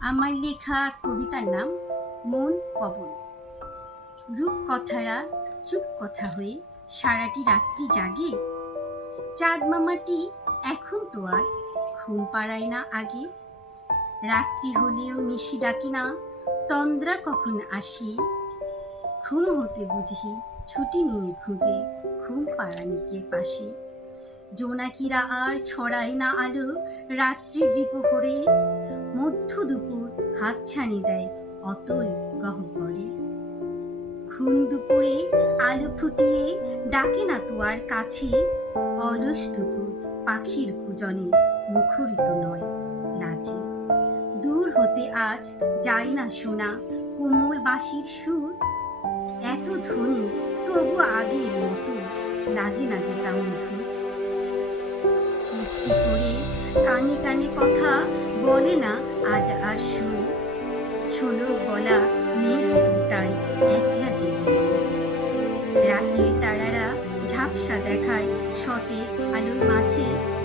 আমার লেখা কবিতার নাম মন পবন। রূপকথারা চুপ কথা হয়ে সারাটি রাত্রি জাগে। চাঁদ মামাটি এখন তো আর ঘুম পাড়ায় না আগে। রাত্রি হলেও নিশি ডাকি না, তন্দ্রা কখন আসি? ঘুম হতে বুঝি ছুটি নিয়ে খুঁজে ঘুম পাড়ানিকে পাশে। জোনাকিরা আর ছড়ায় না আলো রাত্রি দ্বিপ্রহরে মধ্য দুপুর হাতছানি দেয় অতল গহ্বরে। ঘুম দুপুরে আলো ফুটিয়ে ডাকে না তো আর কাছে। অলস দুপুর পাখির কুজনে মুখরিত নয় লাজে। দূর হতে আজ যায় না শোনা কোমল বাঁশির সুর। এত ধ্বনি তবু আগের মতো লাগে না যে তা চুপটি করে কানে কানে কথা বলে না, আজ আর শুনি। শোনো গলা নেই তাই একলা জেগে। রাতের তারারা ঝাপসা দেখায় সতে আলোর মাঝে।